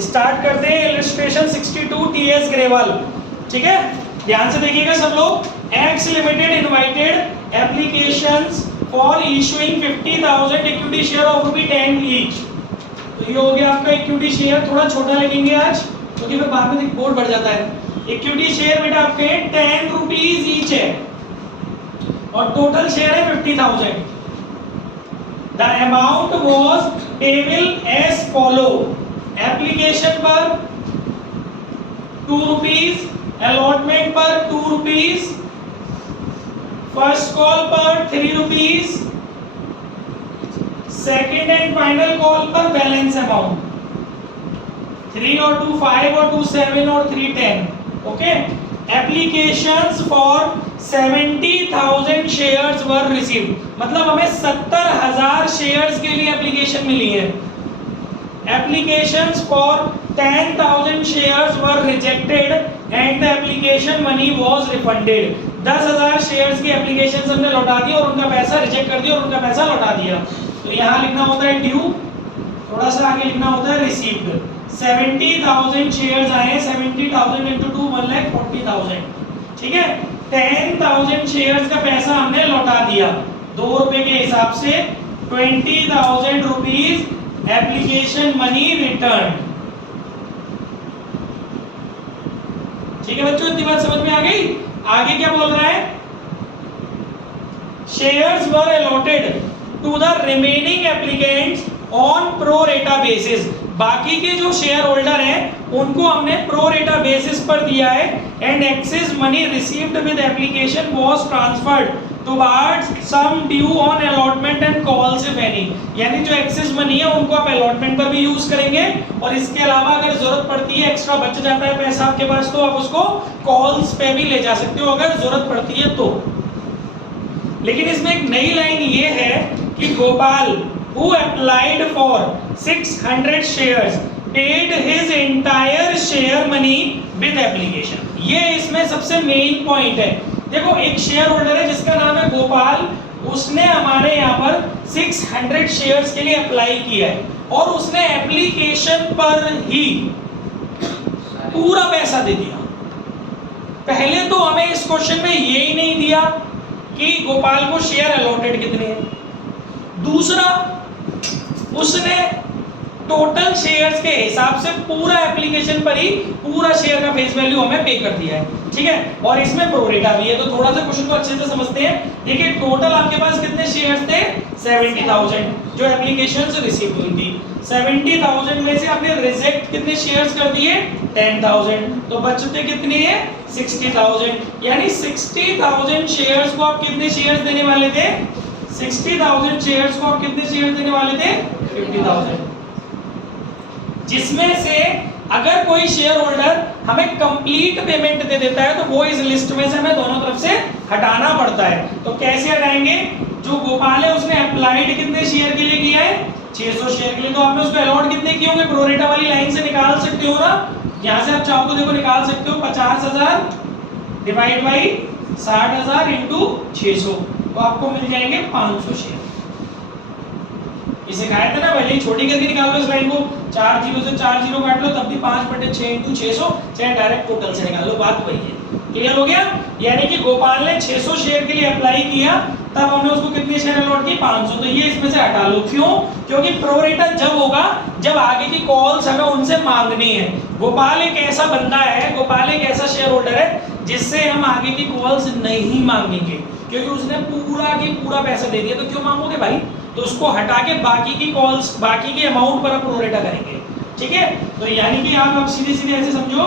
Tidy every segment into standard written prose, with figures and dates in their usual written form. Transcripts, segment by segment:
Start करते हैं illustration 62 TS Grewal. ठीक है, ध्यान से देखिएगा सब लोग। X limited invited applications for issuing 50,000 equity share of ₹10 each. तो ये हो गया आपका इक्विटी शेयर। थोड़ा छोटा लिखेंगे आज क्योंकि फिर बाद में बोर्ड बढ़ जाता है। इक्विटी शेयर बेटा आपके 10 रुपीज ईच है और टोटल शेयर है 50,000। The amount was payable as follow. Application पर 2 रुपीज, अलॉटमेंट पर 2 रुपीज, फर्स्ट कॉल पर 3 rupees, second and final call पर बैलेंस अमाउंट 3 और 2 5 और 2 7 और 3 10। Okay, applications for 70,000 shares were received. मतलब हमें 70,000 शेयर्स के लिए एप्लीकेशन मिली है। Applications for 10,000 shares were rejected and the application money was refunded. 10,000 shares की एप्लीकेशन हमने लौटा दी और उनका पैसा रिजेक्ट कर दिया और उनका पैसा लौटा दिया। तो यहाँ लिखना होता है ड्यू, थोड़ा सा आगे लिखना होता है रिसीव्ड। 70,000 शेयर्स आए, 70,000 into 2 1,40,000। ठीक है, 10,000 शेयर्स का पैसा हमने लौटा दिया 2 रुपए के हिसाब से। 20,000 रुपीज एप्लीकेशन मनी रिटर्न। ठीक है बच्चों, इतनी बात समझ में आ गई। आगे क्या बोल रहा है? Shares were allotted to the remaining applicants on pro rata basis. बाकी के जो शेयर होल्डर हैं उनको हमने प्रो रेटा बेसिस पर दिया है। And excess money received with application was transferred towards sum due on allotment and calls if any. यानी जो एक्सेस मनी है उनको आप अलॉटमेंट पर भी यूज करेंगे और इसके अलावा अगर जरूरत पड़ती है, एक्स्ट्रा बच जाता है पैसा आपके पास, तो आप उसको कॉल्स पे भी ले जा सकते हो अगर जरूरत पड़ती है तो। लेकिन इसमें एक नई लाइन ये है कि Gopal who applied for 600 shares paid his entire share money with application। ये इसमें सबसे मेन पॉइंट है। देखो, एक शेयर होल्डर है जिसका नाम है गोपाल, उसने हमारे यहाँ पर 600 शेयर्स के लिए अप्लाई किया है और उसने एप्लीकेशन पर ही पूरा पैसा दे दिया। पहले तो हमें इस क्वेश्चन में ये ही नहीं दिया कि गोपाल को शेयर अलॉटेड कितने हैं। दूसरा, उसने टोटल शेयर्स के हिसाब से पूरा एप्लीकेशन पर ही पूरा शेयर का फेस वैल्यू हमें पे कर दिया है। ठीक है, और इसमें प्रोरेटा भी है। तो थोड़ा सा क्वेश्चन को अच्छे से समझते हैं। देखिए, टोटल आपके पास कितने शेयर्स थे? 70,000 जो एप्लीकेशन से रिसीव हुई थी। 70,000 में से आपने रिजेक्ट कितने शेयर्स कर दिए? 10,000। तो बचते कितने हैं? 60,000। यानी 60,000 शेयर्स को आप कितने शेयर्स देने वाले थे? 60,000 शेयर्स को आप कितने शेयर देने वाले थे? 50,000। जिसमें से अगर कोई शेयर होल्डर हमें कंप्लीट पेमेंट दे देता है तो वो इस लिस्ट में से हमें दोनों तरफ से हटाना पड़ता है। तो कैसे हटाएंगे? जो गोपाल है उसने अप्लाइड कितने शेयर के लिए किया है? 600 शेयर के लिए। तो आपने उसको अलॉट कितने किए होंगे? प्रोरेटा वाली लाइन से निकाल सकते हो ना। यहां से आप चाहो तो देखो निकाल सकते हो। 50,000 डिवाइड बाई 60,000 इंटू 600 तो आपको मिल जाएंगे 500 शेयर। इसे कहा था ना पहले, छोटी करके निकाल लो इस लाइन को। 4 जीरो से 4 जीरो काट लो तब भी 5/6 इंटू 600, चाहे डायरेक्ट टोटल से निकाल लो, बात वही है। क्लियर हो गया? यानी कि गोपाल ने 600 शेयर के लिए अप्लाई किया, तब हमने उसको कितने शेयर अलॉट किए? 500। तो ये इसमें से हटा लो। क्यों? क्योंकि प्रोरेटा जब होगा जब आगे की कॉल्स हमें उनसे मांगनी है। गोपाल एक ऐसा बंदा है, गोपाल एक ऐसा शेयर होल्डर है जिससे हम आगे की कॉल्स नहीं मांगेंगे क्योंकि उसने पूरा की पूरा पैसा दे दिया। तो क्यों मांगोगे भाई? तो उसको हटा के बाकी की कॉल्स, बाकी के अमाउंट पर आप प्रोरेटा करेंगे। ठीक है, तो यानी कि आप अब सीधे सीधे ऐसे समझो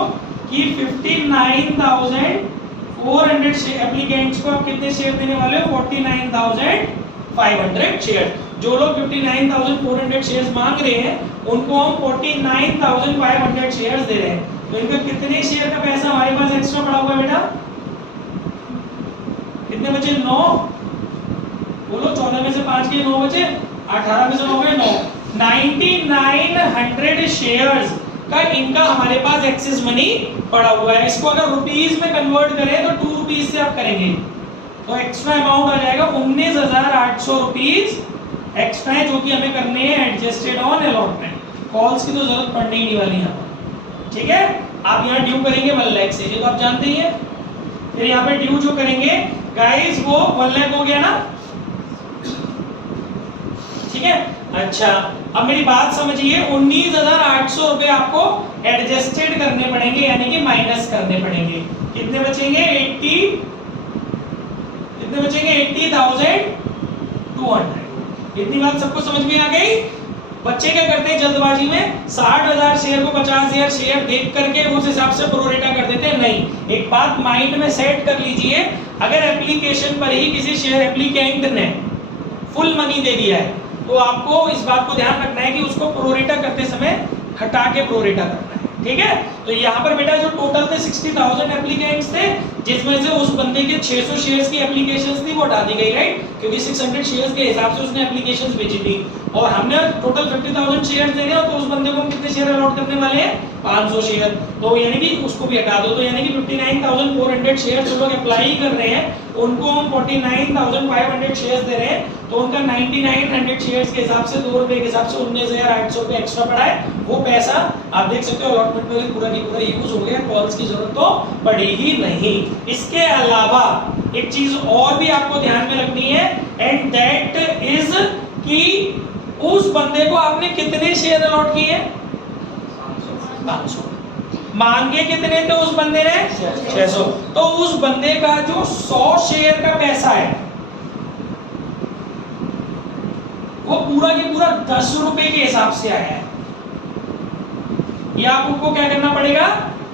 कि 59,400 एप्लीकेंट्स को आप कितने शेयर देने वाले हो? 49,500 शेयर। जो लोग 59,400 शेयर्स मांग रहे हैं उनको हम 49,500 शेयर्स दे रहे हैं। तो इनका कितने शेयर का पैसा हमारे पास एक्स्ट्रा पड़ा हुआ है बेटा? कितने बचे? 9। बोलो, 14 में से 5 के 9 बचे, 18 में से 9 गए 9। 9900 शेयर्स का इनका हमारे पास एक्सेस मनी पड़ा हुआ है। इसको अगर रुपीस में कन्वर्ट करें तो 2 रुपीस से आप करेंगे तो एक्स्ट्रा अमाउंट आ जाएगा 19,800 रुपीस एक्स्ट्रा है जो कि हमें करने हैं एडजस्टेड ऑन अलॉटमेंट। कॉल्स की तो जरूरत पड़ने ही नहीं वाली यहाँ पर, ठीक है। आप यहाँ ड्यू करेंगे 1 लाख से, ये तो आप जानते ही हैं। फिर यहाँ पे ड्यू जो करेंगे गाइस वो 1 लाख हो गया ना, ठीक है। अच्छा अब मेरी बात समझिए, 19,800 रुपए आपको एडजस्टेड करने पड़ेंगे, यानी कि माइनस करने पड़ेंगे। कितने बचेंगे? 80,200। इतनी बात सबको समझ में आ गई? बच्चे क्या करते हैं जल्दबाजी में, 60,000 शेयर को 50,000 शेयर देख करके उस हिसाब से प्रोरेटा कर देते हैं। नहीं, एक बात माइंड में सेट कर लीजिए, अगर एप्लीकेशन पर ही किसी शेयर एप्लीकेंट ने फुल मनी दे दिया है तो आपको इस बात को ध्यान रखना है कि उसको प्रोरेटा करते समय हटा के प्रोरेटा करना है, ठीक है। तो यहाँ पर बेटा जो टोटल थे 60,000 एप्लीकेंट्स थे, जिसमें से उस बंदे के 600 शेयर्स की एप्लीकेशंस थी वो हटा दी गई, राइट, क्योंकि 600 शेयर्स के हिसाब से उसने एप्लीकेशंस भेजी थी और हमने टोटल 50,000 शेयर्स देने हैं, तो उस बंदे को हम कितने शेयर अलॉट करने वाले हैं? 500 शेयर। तो यानी कि उसको भी हटा दो, तो यानी कि 59,400 शेयर जो लोग अप्लाई कर रहे हैं उनको हम 49,500 शेयर्स दे रहे हैं, तो उनका 9900 शेयर्स के हिसाब से 2 रुपए के हिसाब से 19,800 रुपए एक्स्ट्रा पड़ा है। वो पैसा आप देख सकते हो अलॉटमेंट में पूरा की पूरा यूज हो गया, कॉल्स की जरूरत तो पड़ी ही नहीं। इसके अलावा एक चीज और भी आपको ध्यान में रखनी है, एंड दैट इज कि उस बंदे को आपने कितने शेयर अलॉट किए? 500। मांगे कितने थे उस बंदे ने? 600। तो उस बंदे का जो 100 शेयर का पैसा है वो पूरा की पूरा 10 रुपए के हिसाब से आया है। ये आपको क्या करना पड़ेगा?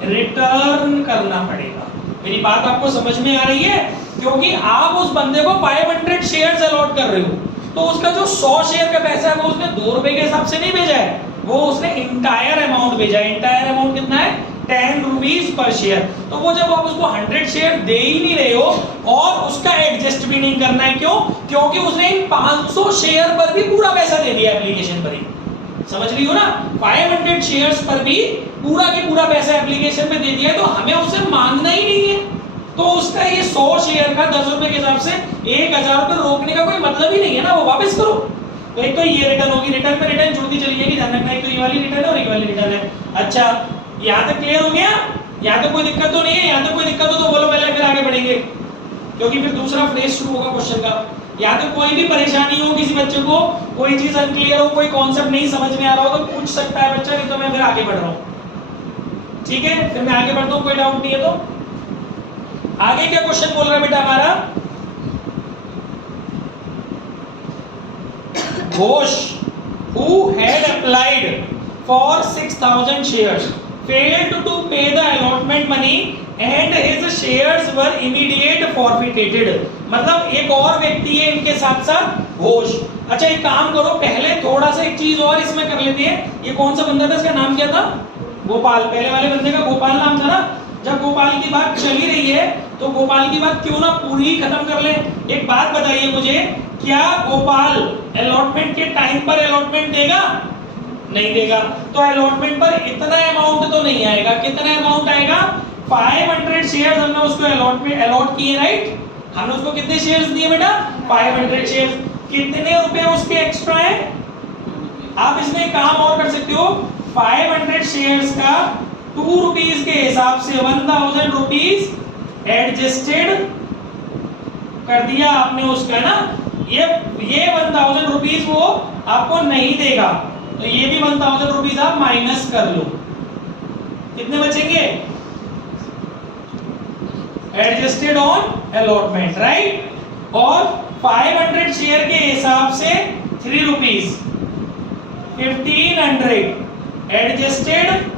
रिटर्न करना पड़ेगा। मेरी बात आपको समझ में आ रही है? क्योंकि आप उस बंदे को 500 शेयर्स अलॉट कर रहे हो, तो उसका जो 100 शेयर का पैसा है वो उसने 2 रुपए के हिसाब से नहीं भेजा है, वो उसने इंटायर अमाउंट भेजा है। इंटायर अमाउंट कितना है? 10 रुपीज पर शेयर। तो वो जब आप उसको 100 शेयर दे ही नहीं रहे हो और उसका एडजस्ट भी नहीं करना है, क्यों? क्योंकि उसने इन 500 शेयर पर भी पूरा पैसा दे दिया एप्लीकेशन पर ही। समझ रही हो ना? 500 शेयर्स पर भी पूरा की पूरा पैसा एप्लीकेशन पे दे दिया है, तो हमें उससे मांगना ही नहीं है। तो उसका ये 100 शेयर का 10 रुपए के हिसाब से 1,000 रुपए रोकने का कोई मतलब ही नहीं है ना, वो वापस करो। तो एक तो ये रिटर्न होगी, रिटर्न पे रिटर्न जुड़ती चली जाएगी, ध्यान रखना। एक तो ये वाली रिटर्न है और एक वाली रिटर्न है। अच्छा यहाँ तक क्लियर हो गया? यहाँ तक कोई दिक्कत तो नहीं है? यहाँ तक कोई दिक्कत हो तो बोलो पहले, फिर आगे बढ़ेंगे, क्योंकि फिर दूसरा फ्रेज शुरू होगा क्वेश्चन का। यहाँ तक कोई भी परेशानी हो, किसी बच्चे को कोई चीज अनक्लियर हो, कोई कॉन्सेप्ट नहीं समझ में आ रहा हो तो पूछ सकता है बच्चा, नहीं तो मैं फिर आगे बढ़ रहा हूँ, ठीक है। फिर मैं आगे बढ़ता हूँ, कोई डाउट नहीं है तो। आगे क्या क्वेश्चन बोल रहा है बेटा हमारा? Ghosh who had applied for 6,000 shares failed to pay the allotment money and his shares were immediate forfeited। मतलब एक और व्यक्ति है इनके साथ साथ घोष। अच्छा एक काम करो, पहले थोड़ा सा एक चीज और इसमें कर लेते हैं। ये कौन सा बंदा था, इसका नाम क्या था? गोपाल। पहले वाले बंदे का गोपाल नाम था ना। जब गोपाल की बात चली रही है तो गोपाल की बात क्यों ना पूरी खत्म कर ले। एक बात बताइए मुझे, क्या गोपाल अलॉटमेंट के टाइम पर अलॉटमेंट देगा? नहीं देगा। तो अलॉटमेंट पर इतना अमाउंट तो नहीं आएगा। कितना अमाउंट आएगा? 500 शेयर्स हमने उसको अलॉट किए, राइट। हमने उसको कितने शेयर्स दिए बेटा? 500 शेयर्स। कितने रुपए उसके एक्स्ट्रा है? आप इसमें एक काम और कर सकते हो, 500 शेयर्स का 2 रुपीज के हिसाब से 1000 रुपीज एडजस्टेड कर दिया आपने उसका ना। ये 1000 रुपीज वो आपको नहीं देगा, तो ये भी 1000 रुपीज आप माइनस कर लो। कितने बचेंगे? Adjusted on allotment, right. और 500 शेयर के हिसाब से 3 रुपीज 1500 एडजस्टेड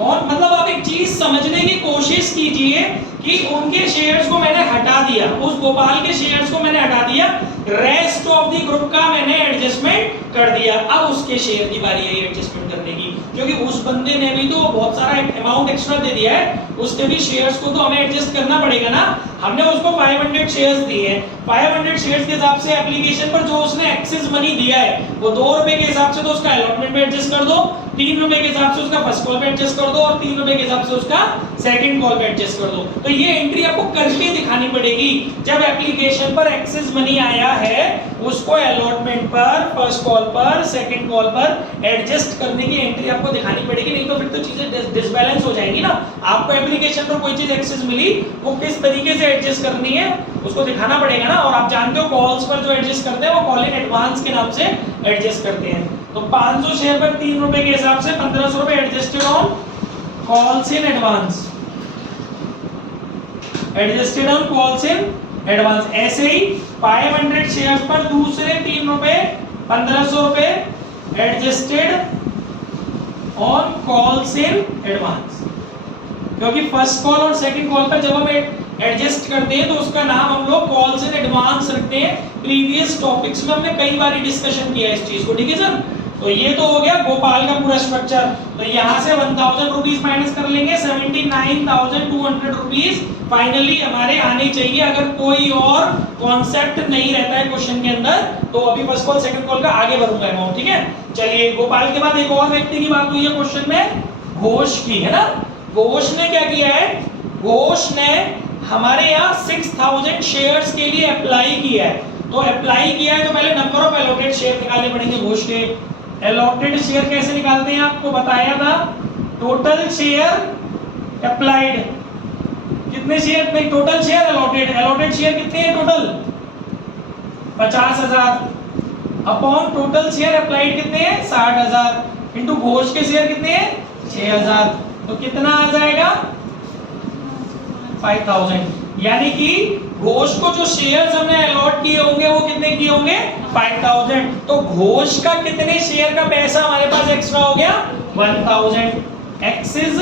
और मतलब आप एक चीज समझने की कोशिश कीजिए कि उनके शेयर्स को मैंने हटा दिया, उस गोपाल के शेयर्स को मैंने हटा दिया, रेस्ट ऑफ द ग्रुप का मैंने एडजस्टमेंट कर दिया। अब उसके शेयर की बारी है एडजस्टमेंट करने की, क्योंकि उस बंदे ने भी तो बहुत सारा अमाउंट एक्स्ट्रा दे दिया है, उसके भी शेयर्स को तो हमें एडजस्ट करना पड़ेगा ना। हमने उसको 500 शेयर्स दिए हैं, 500 शेयर्स के हिसाब से एप्लीकेशन पर जो उसने एक्सेस मनी दिया है वो 2 रुपए के हिसाब से तो उसका अलॉटमेंट में एडजस्ट कर दो, 3 रुपए के हिसाब से उसका फर्स्ट कॉल पे एडजस्ट कर दो और 3 रुपए के हिसाब से उसका सेकंड कॉल पे एडजस्ट कर दो। तो ये एंट्री आपको करके दिखानी पड़ेगी। जब एप्लीकेशन पर एक्सेस मनी आया है उसको अलॉटमेंट पर, फर्स्ट कॉल पर, सेकंड कॉल पर एडजस्ट करने की एंट्री आपको दिखानी पड़ेगी, नहीं तो फिर तो चीजें डिसबैलेंस हो जाएंगी ना। आपको एप्लीकेशन पर कोई चीज एक्सेस मिली वो किस तरीके से एडजस्ट करनी है उसको दिखाना पड़ेगा ना। और आप जानते हो कॉल्स पर जो एडजस्ट करते हैं वो कॉल इन एडवांस के नाम से एडजस्ट करते हैं। तो 500 शेयर पर 3 रुपए के हिसाब से 1500 रुपए adjusted on calls in advance, adjusted on calls in advance. ऐसे ही 500 शेयर्स पर दूसरे 3 रुपए 1500 रुपए adjusted on calls in advance, क्योंकि फर्स्ट कॉल और सेकंड कॉल पर जब हम एडजस्ट करते हैं तो उसका नाम हम लोग कॉल्स इन एडवांस रखते हैं। प्रीवियस टॉपिक्स में हमने कई बार डिस्कशन किया है इस चीज को, ठीक है सर। तो ये तो हो गया गोपाल का पूरा स्ट्रक्चर। तो यहाँ से 1000 रुपीज माइनस कर लेंगे, 79,200 रुपीज फाइनली हमारे आने चाहिए। अगर कोई और कॉन्सेप्ट नहीं रहता है क्वेश्चन के अंदर तो अभी फर्स्ट कॉल सेकंड कॉल का आगे बढ़ूंगा अमाउंट, ठीक है। चलिए गोपाल के बाद एक और व्यक्ति की बात हुई है क्वेश्चन में, घोष की, है ना। घोष ने क्या किया है, घोष ने हमारे यहाँ 6000 शेयर्स के लिए अप्लाई किया है। तो अप्लाई किया है तो पहले नंबर ऑफ अलॉटेड शेयर निकालने पड़ेंगे घोष के। अलॉटेड शेयर कैसे निकालते हैं आपको बताया था, टोटल शेयर अप्लाइड, कितने शेयर नहीं, total share allotted, allotted share कितने हैं total 50,000 upon total share applied कितने हैं 60,000 इंटू घोष के शेयर कितने हैं 6,000, तो कितना आ जाएगा 5,000। यानी कि घोष को जो शेयर्स हमने अलॉट किए होंगे वो कितने किए होंगे 5,000। तो घोष का कितने शेयर का पैसा हमारे पास एक्स्ट्रा हो गया 1,000। एक्सेस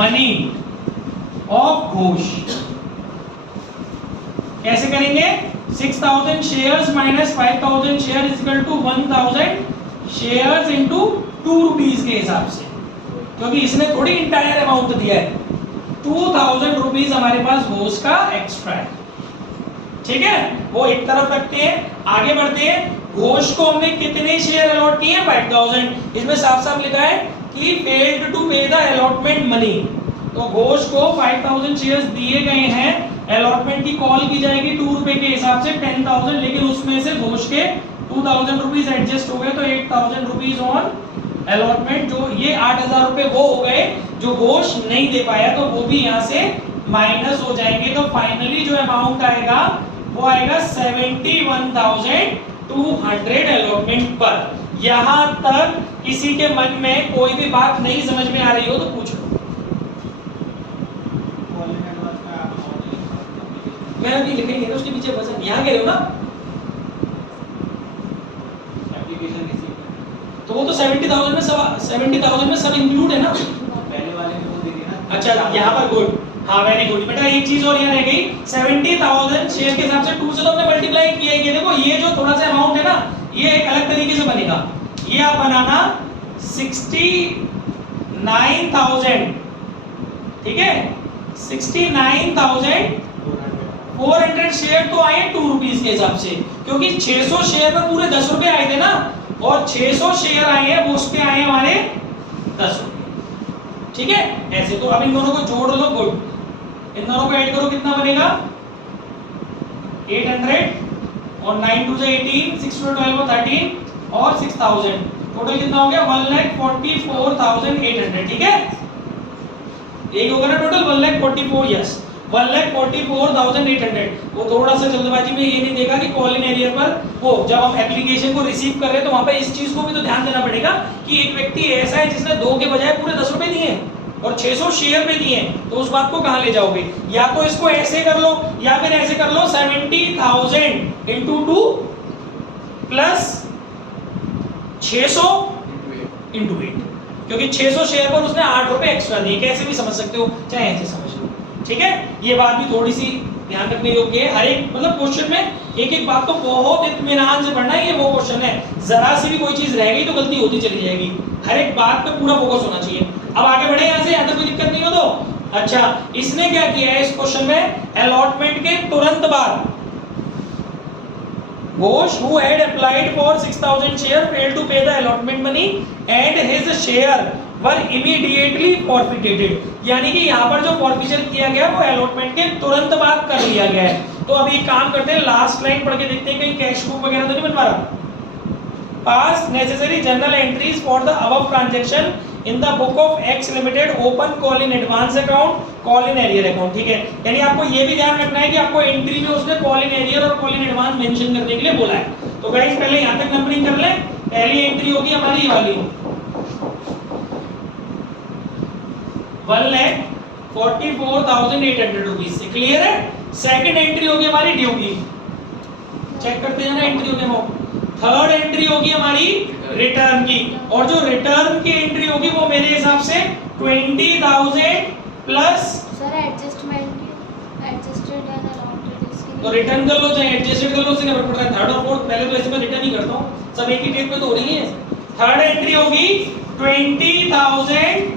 मनी ऑफ घोष कैसे करेंगे, 6,000 shares minus 5,000 share is equal to 1,000 shares into 2 rupees के हिसाब से, क्योंकि इसने थोड़ी इंटायर अमाउंट दिया है। 2,000 रुपीज हमारे पास घोष का एक्स्ट्रा है, ठीक है। वो एक तरफ रखते हैं, आगे बढ़ते हैं। घोष को हमने कितने शेयर अलॉट किए हैं 5,000। इसमें साफ साफ लिखा है कि फेल्ड टू पे द अलॉटमेंट मनी। तो घोष को 5,000 शेयर्स दिए गए हैं, अलॉटमेंट की कॉल की जाएगी 2 रुपए के हिसाब से 10,000, लेकिन उसमें से घोष के 2,000 रुपीज एडजस्ट हो गए तो 8,000 रुपीज ऑन अलॉटमेंट। जो ये 8,000 रुपए वो हो गए जो घोष नहीं दे पाया, तो वो भी यहाँ से माइनस हो जाएंगे। तो फाइनली जो अमाउंट आएगा वो आएगा 71,200 अलॉटमेंट पर। यहाँ तक किसी के मन में कोई भी बात नहीं समझ में आ रही हो तो पूछो। मैं अभी लिखेंगे ना उसके पीछे वजन, यहाँ गए हो ना, तो वो तो 70,000 में सब 70,000 में सब इंक्लूड है ना, पहले वाले में वो दे दिया ना। अच्छा यहाँ पर गुड, हाँ वेरी गुड बेटा। एक चीज और यहाँ रह गई, 70,000 शेयर के हिसाब से 2 से तो हमने मल्टीप्लाई किया है। देखो ये जो थोड़ा सा अमाउंट है ना ये एक अलग तरीके से बनेगा, ये आप बनाना 69,000, ठीक है। 69,400 शेयर तो आए 2 रुपीस के हिसाब से, क्योंकि 600 शेयर में पूरे 10 रुपए आए थे ना, और 600 शेयर आए हैं वो उसके आए हमारे 10 रुपए, ठीक है। ऐसे तो अब इन दोनों को जोड़ लो, गुड। इन दोनों को ऐड करो, कितना बनेगा 800 और 9 2 18, 6 2 12 13 और 6,000, टोटल कितना हो गया 1,44,800, ठीक है। एक होगा ना टोटल 1,44,000, यस 1,44,800। वो थोड़ा सा जल्दबाजी में ये नहीं देखा कि कॉल इन एरिया पर वो जब हम एप्लीकेशन को रिसीव कर रहे हैं तो वहां पे इस चीज को भी तो ध्यान देना पड़ेगा कि एक व्यक्ति ऐसा है जिसने 2 के बजाय पूरे 10 रुपए दिए और 600 शेयर पे दिए, तो उस बात को कहां ले जाओगे। या तो इसको ऐसे कर लो या फिर ऐसे कर लो 70,000 इंटू 2 प्लस 600 इंटू 8, क्योंकि 600 शेयर पर उसने 8 रुपए एक्स्ट्रा दिए। कैसे भी समझ सकते हो, चाहे ऐसे समझ लो, ठीक है। ये बात भी थोड़ी सी ध्यान रखने योग्य है। हर एक मतलब क्वेश्चन में एक एक बात को बहुत इत्मीनान से पढ़ना है, ये वो क्वेश्चन है। जरा सी भी कोई चीज रह गई तो गलती होती चली जाएगी, हर एक बात पे पूरा फोकस होना चाहिए। अब आगे बढ़े यहाँ से, यहाँ तक कोई दिक्कत नहीं हो तो अच्छा, इसने क्या किया है इस क्वेश्चन में, अलॉटमेंट के तुरंत बाद Ghosh who had applied for 6,000 share failed to pay the allotment money and his share were immediately forfeited. यानी कि यहाँ पर जो फॉरफिचर किया गया वो अलॉटमेंट के तुरंत बाद कर लिया गया है। तो अभी काम करते हैं, लास्ट लाइन पढ़ के देखते हैं कहीं कैश बुक वगैरह तो नहीं बनवा रहा। Pass necessary journal entries for the above transaction in the book of X Limited, open call in advance account, call in arrear account। ठीक है, यानी आपको ये भी ध्यान रखना है कि आपको एंट्री में उसने कॉल इन एरियर और कॉल इन एडवांस मेंशन करने के लिए बोला है। तो गाइस पहले यहाँ तक नंबरिंग कर लें। पहली एंट्री होगी हमारी ये वाली 1,44,800 रुपीज से, क्लियर है। सेकंड एंट्री होगी हमारी ड्यू की, चेक करते हैं ना एंट्री होगी अमाउंट। थर्ड एंट्री होगी हमारी रिटर्न की, और जो रिटर्न की एंट्री होगी वो मेरे हिसाब से 20,000 plus sir adjustment adjusted and allotted इसके तो रिटर्न कर लो चाहे एडजस्टेड कर लो, उससे क्या फर्क पड़ रहा है। थर्ड और फोर्थ पहले तो ऐसे मैं रिटर्न ही करता हूँ, सब एक ही डेट पे तो हो रही है। थर्ड एंट्री होगी 20,000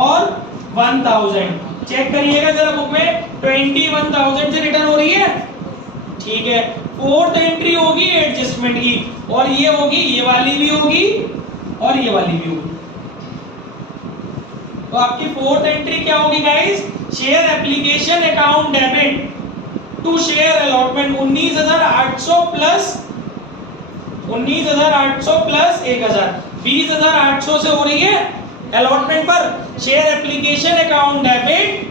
और 1,000, चेक करिएगा जरा बुक में 21,000 से रिटर्न हो रही है, ठीक है। फोर्थ एंट्री होगी एडजस्टमेंट की, और ये होगी, ये वाली भी होगी और ये वाली भी होगी। तो आपकी फोर्थ एंट्री क्या होगी guys, share application account debit to share allotment 19,800 plus 19,800 plus 1,000, 20,800 से हो रही है अलॉटमेंट पर। Share application account debit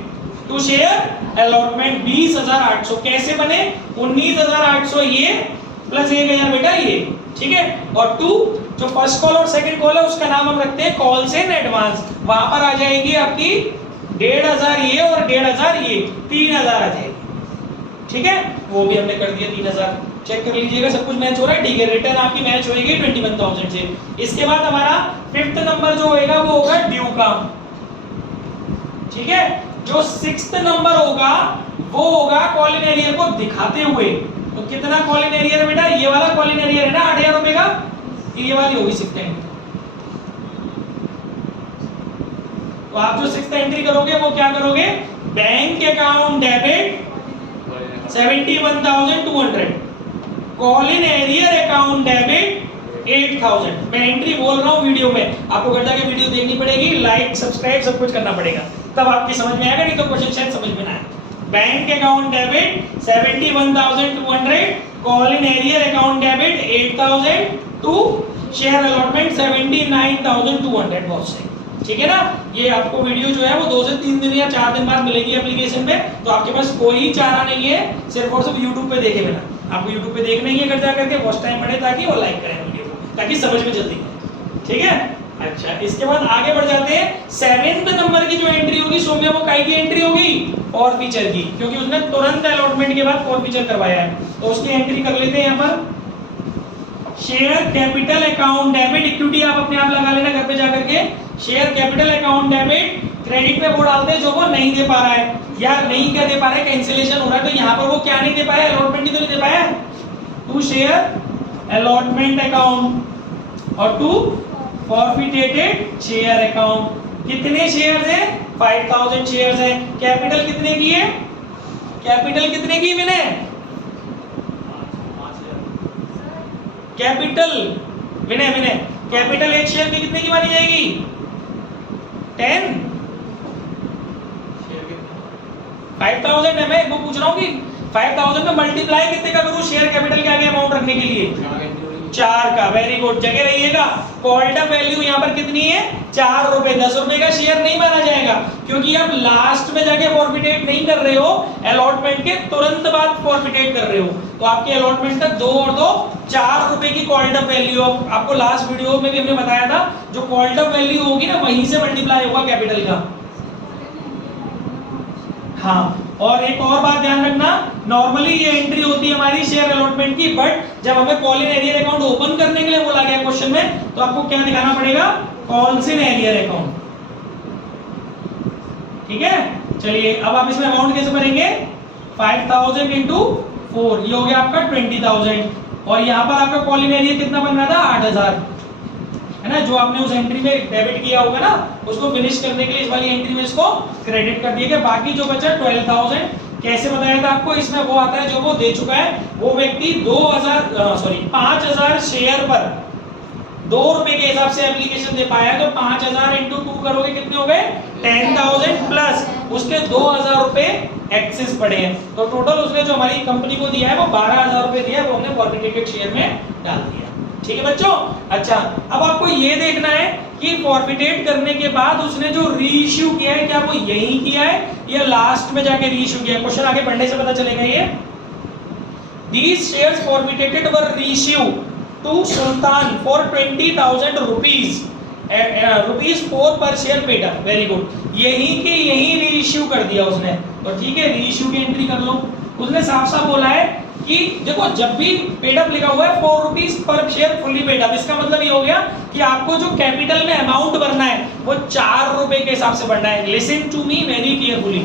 to share allotment 20,800 कैसे बने, 19,800 ये प्लस 1,000 बेटा ये, ठीक है। और टू जो फर्स्ट कॉल और सेकंड कॉल है उसका नाम हम रखते हैं कॉल्स इन एडवांस, वहां पर आ जाएगी आपकी 1,500 ये और 1,500 ये, 3,000 आ जाएगी, ठीक है। वो भी हमने कर दिया 3,000, चेक कर लीजिएगा सब कुछ मैच हो रहा है, ठीक है। रिटर्न आपकी मैच होएगी 21,000 से। इसके बाद हमारा फिफ्थ नंबर जो होएगा वो होगा ड्यू का, ठीक है। जो सिक्स्थ नंबर होगा वो होगा कॉल इन एरियर को दिखाते हुए। तो कितना कॉल इन एरियर है बेटा, ये वाला कॉल इन एरियर है ना 8,000 रुपए का, ये वाली होगी सिक्स्थ एंट्री। तो आप जो सिक्स्थ एंट्री करोगे वो क्या करोगे, bank account debit 71,200, call in arrear account debit 8,000। मैं एंट्री बोल रहा हूँ वीडियो में, आपको घर जाके वीडियो देखनी पड़ेगी, लाइक सब्सक्राइब सब कुछ करना पड़ेगा, तब आपकी समझ में आएगा, नहीं तो क्वेश्चन शायद समझ में ना आए। Bank account debit 71,200, call in arrear account debit 8,000 to share allotment 79,200, बहुत सही, ठीक है ना। ये आपको वीडियो जो है वो 2 से 3 दिन या 4 दिन बाद मिलेगी एप्लीकेशन पे, तो आपके पास कोई चारा नहीं है सिर्फ और सिर्फ यूट्यूब पे देखे बिना, आपको यूट्यूब पे देखना ही है घर जाकर के, वॉच टाइम बढ़े ताकि वो लाइक करें वीडियो को, ताकि समझ में जल्दी आए, ठीक है। अच्छा, इसके बाद आगे बढ़ जाते हैं। सेवेंथ नंबर की जो एंट्री होगी सौम्या वो काई की एंट्री होगी, फॉरफीचर की, क्योंकि उसने तुरंत अलॉटमेंट के बाद फॉरफीचर करवाया है, तो उसकी एंट्री कर लेते हैं यहाँ पर। Share capital account debit, equity आप अपने आप लगा लेना घर पे जाकर के। Share capital account debit credit पे वो डालते हैं जो वो नहीं दे पा रहा है या नहीं क्या दे पा रहा है, कैंसिलेशन हो रहा है, तो यहाँ पर वो क्या नहीं दे पाया, अलॉटमेंट ही तो नहीं दे पाया। टू शेयर अलॉटमेंट अकाउंट और टू फॉरफिटेड शेयर अकाउंट। कितने शेयर्स हैं, 5,000 शेयर्स हैं। कैपिटल कितने की है, कैपिटल कितने की विनय, कैपिटल विनय विनय कैपिटल एक शेयर की कितने की मानी जाएगी, 10, 5,000 है। मैं वो पूछ रहा हूँ कि 5,000 में मल्टीप्लाई कितने का करूँ शेयर कैपिटल के आगे अमाउंट रखने के लिए, 4 का, वेरी गुड, जगह रहिएगा। कॉल्ड अप वैल्यू यहाँ पर कितनी है, 4 रुपए, 10 रुपए का शेयर नहीं माना जाएगा, क्योंकि आप लास्ट में जाके फॉरफिटेट नहीं कर रहे हो, अलॉटमेंट के तुरंत बाद फॉरफिटेट कर रहे हो, तो आपके अलॉटमेंट तक 2 और 2 4 रुपए की कॉल्ड अप वैल्यू। आपको लास्ट वीडियो में भी हमने बताया था, जो कॉल्ड अप वैल्यू होगी ना वहीं से मल्टीप्लाई होगा कैपिटल का। हाँ, और एक और बात ध्यान रखना, नॉर्मली ये एंट्री होती है हमारी शेयर अलॉटमेंट की, बट जब हमें call in arrear account open करने के लिए बोला गया क्वेश्चन में, तो आपको क्या दिखाना पड़ेगा, कॉल्स इन एरियर अकाउंट, ठीक है। चलिए अब आप इसमें अमाउंट कैसे भरेंगे, 5,000 इंटू 4, ये हो गया आपका 20,000, और यहाँ पर आपका कॉल इन एरियर कितना बन रहा था, 8,000, है ना, जो आपने उस एंट्री में डेबिट किया होगा ना, उसको फिनिश करने के लिए इस वाली एंट्री में इसको क्रेडिट कर दिया गया। बाकी जो बचा 12,000 कैसे बताया था आपको, इसमें वो आता है जो वो दे चुका है, वो व्यक्ति 5,000 शेयर पर 2 रुपए के हिसाब से एप्लीकेशन दे पाया है, तो 5,000 इंटू 2 करोगे कितने हो गए 10,000 प्लस उसके 2,000 रुपए एक्सेस पड़े हैं, तो टोटल उसने जो हमारी कंपनी को दिया है वो 12,000 रुपए दिया है, वो हमने फॉरफिटेटेड शेयर में डाल दिया। ठीक है बच्चों। अच्छा, अब आपको ये देखना है कि फॉरफिटेट करने के बाद उसने जो रीइश्यू किया है, क्या वो यही किया है या लास्ट में जाके रीइश्यू किया है? क्वेश्चन आगे पढ़ने से पता चलेगा। ये these shares forfeited were reissued to Sultan for 20,000 rupees, rupees 4 per share paid up। Very good, यही के यही रीइश्यू कर दिया उसने, तो ठीक है रीइश्यू की एंट्री कर लो। उसने साफ साफ बोला है कि देखो जब भी पेड अप लिखा हुआ है 4 rupees per share fully paid up, इसका मतलब ये हो गया कि आपको जो कैपिटल में अमाउंट भरना है वो 4 रुपए के हिसाब से भरना है। Listen to me very carefully,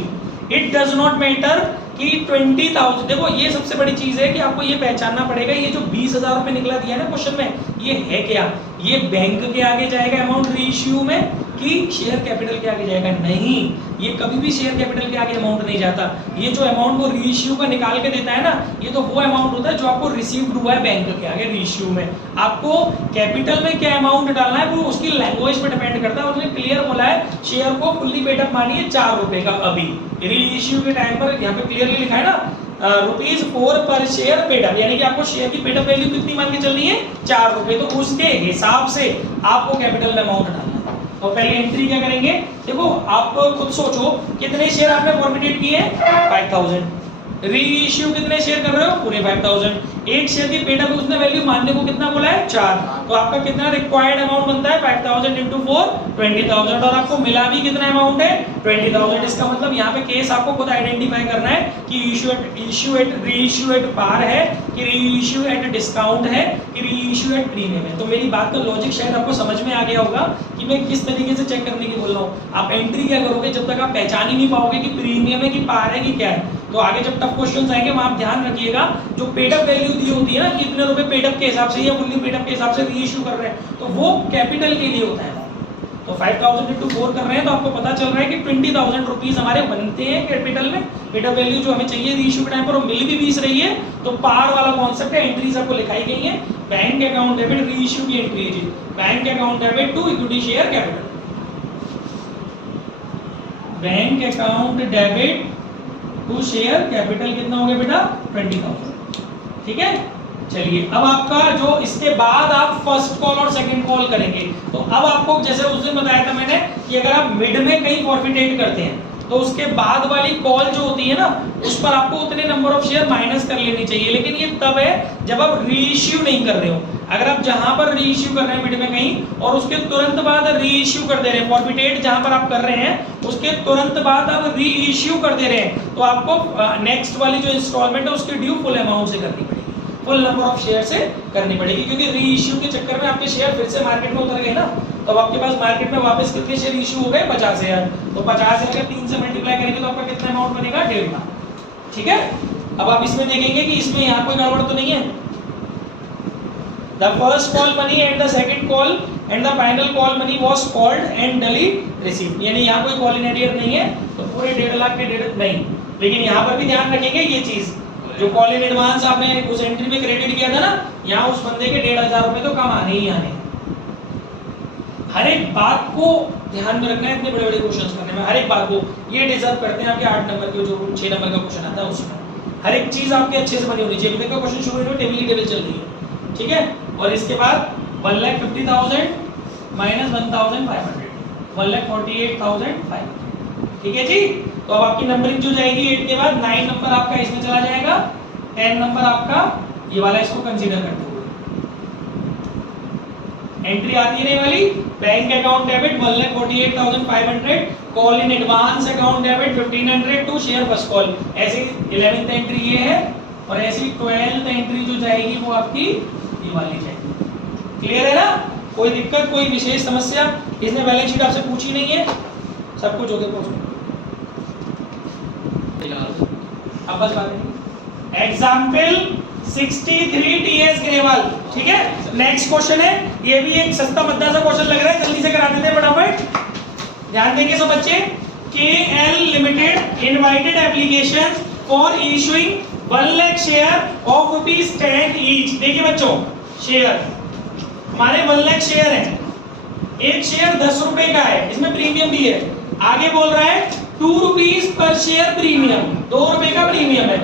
it does not matter कि 20,000, देखो ये सबसे बड़ी चीज है कि आपको ये पहचानना पड़ेगा, ये जो 20,000 रुपए निकला दिया है ना क्वेश्चन में, ये है क्या? ये बैंक के आगे जाएगा अमाउंट रीइश्यू में कि शेयर कैपिटल के आगे जाएगा? नहीं, ये कभी भी शेयर कैपिटल के आगे अमाउंट नहीं जाता। ये जो अमाउंट वो रीइश्यू का निकाल के देता है ना, ये तो वो अमाउंट होता है जो आपको रिसीव्ड हुआ है बैंक के आगे रीइश्यू में। आपको कैपिटल में क्या अमाउंट डालना है वो उसकी लैंग्वेज पे डिपेंड करता है। उसने क्लियर बोला है शेयर को फुल्ली पेड अप मानिए 4 रुपए का, अभी रीइश्यू के टाइम पर यहाँ पे क्लियरली लिखा है ना रुपीज 4 पर शेयर पेड अप, यानी कि आपको शेयर की पेड अप वैल्यू कितनी मान के चलनी है 4 रुपए, तो उसके हिसाब से आपको कैपिटल में अमाउंट डालना है। तो पहले एंट्री क्या करेंगे, देखो आप खुद सोचो कितने शेयर आपने फॉरफिटेट किए हैं 5,000, रीइश्यू कितने शेयर कर रहे हो पूरे 5,000, एक शेयर की पेड अप उसने वैल्यू मानने को कितना बोला है 4, तो आपका कितना रिक्वायर्ड अमाउंट बनता है 5,000 इंटू 4 20,000, और आपको मिला भी कितना अमाउंट है 20,000। इसका मतलब यहाँ पे केस आपको खुद आइडेंटिफाई करना है कि रीइश्यू एट पार है कि रीइश्यू एट डिस्काउंट है कि रीइश्यू एट प्रीमियम है। तो मेरी बात का लॉजिक शायद आपको समझ में आ गया होगा कि मैं किस तरीके से चेक करने की बोल रहा हूँ। आप एंट्री क्या करोगे जब तक आप पहचान ही नहीं पाओगे कि प्रीमियम है कि पार है कि क्या है, तो आगे जब टफ क्वेश्चंस आएंगे वहां आप ध्यान रखिएगा जो पेड अप वैल्यू दी होती है ना कि इतने रुपए पेड अप के हिसाब से या फुल्ली पेड अप के हिसाब से रीइश्यू कर रहे हैं, तो वो कैपिटल के लिए होता है। तो 5,000 इंटू 4 कर रहे हैं तो आपको पता चल रहा है कि 20,000 रुपीज हमारे बनते हैं कैपिटल में। पेड अप वैल्यू जो हमें चाहिए रीइश्यू के टाइम पर वो मिल भी 20 रही है, तो पार वाला कॉन्सेप्ट है। एंट्रीज आपको लिखाई गई है, बैंक अकाउंट डेबिट रीइश्यू की एंट्री है जी, bank account debit to equity share capital, bank account debit to share capital कितना हो गया बेटा 20,000। ठीक है, चलिए अब आपका जो इसके बाद आप फर्स्ट कॉल और सेकंड कॉल करेंगे, तो अब आपको जैसे उस दिन बताया था मैंने कि अगर आप मिड में कहीं फॉरफिटेट करते हैं तो उसके बाद वाली कॉल जो होती है ना उस पर आपको उतने नंबर ऑफ शेयर माइनस कर लेनी चाहिए, लेकिन ये तब है जब आप रीइश्यू नहीं कर रहे हो। अगर आप जहां पर रीइश्यू कर रहे हैं मिड में कहीं और उसके तुरंत बाद रीइश्यू कर दे रहे हैं, फॉरफिटेट जहां पर आप कर रहे हैं उसके तुरंत बाद आप रीइश्यू कर दे रहे हैं, तो आपको नेक्स्ट वाली जो इंस्टॉलमेंट है उसकी ड्यू फुल अमाउंट से करनी पड़ेगी, फुल नंबर ऑफ शेयर से करनी पड़ेगी, क्योंकि रीइश्यू के चक्कर में आपके शेयर फिर से मार्केट में उतर गए ना, तो आपके पास मार्केट में वापस कितने शेयर इश्यू हो गए 50,000, तो 50,000 का 3 से मल्टीप्लाई करेंगे तो आपका कितना अमाउंट बनेगा 1.5 लाख। ठीक है, अब आप इसमें देखेंगे कि इसमें यहाँ कोई गड़बड़ तो नहीं है। The first call money and the second call and the final call money was called and duly received, यानी यहाँ कोई कॉल इन एरियर नहीं है, तो पूरे 1.5 लाख के 1.5 नहीं, लेकिन यहाँ पर भी ध्यान रखेंगे ये चीज जो कॉल इन एडवांस आपने उस एंट्री में क्रेडिट किया था ना, यहाँ उस बंदे के 1,500 रुपए तो कम आने ही आने। हर एक बात को ध्यान में रखना है इतने बड़े बड़े क्वेश्चंस करने में, हर एक बात को ये डिजर्व करते हैं आपके 8 नंबर के जो 6 नंबर का क्वेश्चन आता है उसमें हर एक चीज आपके अच्छे से बनी होनी चाहिए। अभी तक का क्वेश्चन शुरू में टेबल ही टेबल चल रही है, ठीक है, और इसके बाद 1,50,000 माइनस 1,500 1,48,500, ठीक है जी। तो अब आपकी नंबरिंग जो जाएगी 8 के बाद 9 नंबर आपका इसमें चला जाएगा, 10 नंबर आपका ये वाला इसको कंसीडर करते हुए एंट्री आती है वाली bank account debit 1,48,500, call in advance account debit 1,500 to share first call. ऐसी 11th एंट्री ये है और ऐसी 12th एंट्री जो जाएगी वो आपकी ये वाली जाएगी। क्लियर है ना, कोई दिक्कत कोई विशेष समस्या? इसमें बैलेंस शीट आपसे पूछी नहीं है, सब कुछ हो गया पूछो। अब बस बात है एग्जाम्पल 63 TS ग्रेवाल। ठीक है, नेक्स्ट क्वेश्चन है, ये भी एक सस्ता मद्दा सा क्वेश्चन लग रहा है, जल्दी से करा देते हैं फटाफट। ध्यान देंगे सब बच्चे। KL limited invited application for issuing 1 lakh share of ₹10 each. देखिए बच्चों, शेयर हमारे 1 लाख शेयर है, एक शेयर 10 रुपए का है, इसमें प्रीमियम भी है। आगे बोल रहा है 2 रुपीज पर शेयर प्रीमियम, 2 रुपए का प्रीमियम है।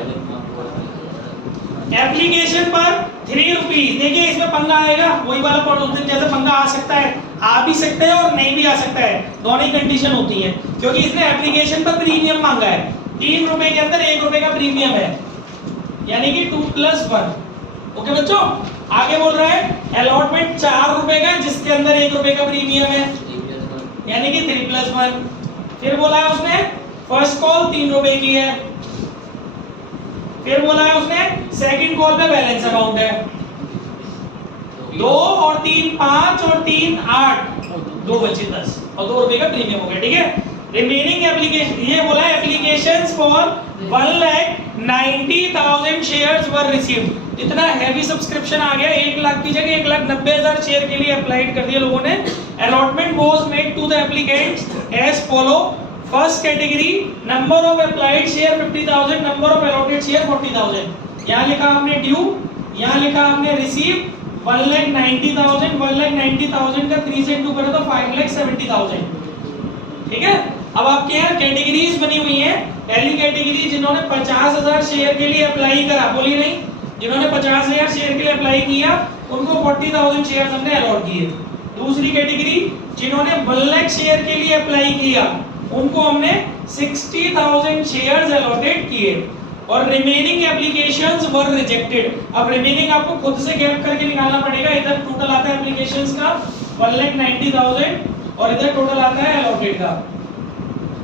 एप्लीकेशन पर 3 रुपीज। देखिए इसमें पंगा आएगा, वही वाला पॉइंट उस दिन जैसे पंगा आ सकता है, आ भी सकता है और नहीं भी आ सकता है, दोनों ही कंडीशन होती है, क्योंकि इसने एप्लीकेशन पर प्रीमियम मांगा है। 3 रुपए के अंदर 1 रुपए का प्रीमियम है, यानी कि 2+1। ओके बच्चों, आगे बोल रहा है अलॉटमेंट 4 रुपए का, जिसके अंदर 1 रुपए का प्रीमियम है, यानी कि 3+1। फिर बोला है उसने फर्स्ट कॉल 3 रुपए की है। फिर बोला है उसने सेकंड कॉल पे बैलेंस अमाउंट है 2 और 3 5 और 3 8, 2 बचे 10 और 2 रुपए का प्रीमियम हो गया। ठीक है, रिमेनिंग एप्लीकेशन, ये बोला है applications for 1,90,000 shares were received. इतना हैवी सब्सक्रिप्शन आ गया, 1 लाख की जगह 1,90,000 शेयर के लिए अप्लाइड कर दिया लोगों ने। Allotment was made to the applicants as follow. First category number of applied share 50,000, number of allotted share 40,000। यहाँ लिखा आपने ड्यू, यहाँ लिखा आपने रिसीव। 1,90,000, 1,90,000 का 3 से इंटू करो तो 5,70,000। ठीक है, अब आपके यहाँ कैटेगरीज बनी हुई हैं। पहली कैटेगरी जिन्होंने 50,000 शेयर के लिए अप्लाई करा, बोली नहीं, जिन्होंने 50,000 शेयर के लिए अप्लाई किया उनको 40,000 शेयर हमने अलॉट किए। दूसरी कैटेगरी जिन्होंने 1 लाख शेयर के लिए अप्लाई किया उनको हमने 60,000 शेयर्स अलॉटेड किए। और रिमेनिंग एप्लीकेशंस वर रिजेक्टेड। अब रिमेनिंग आपको खुद से गैप करके निकालना पड़ेगा। इधर टोटल आता है एप्लीकेशंस का 1,90,000 और इधर टोटल आता है अलॉटेड का।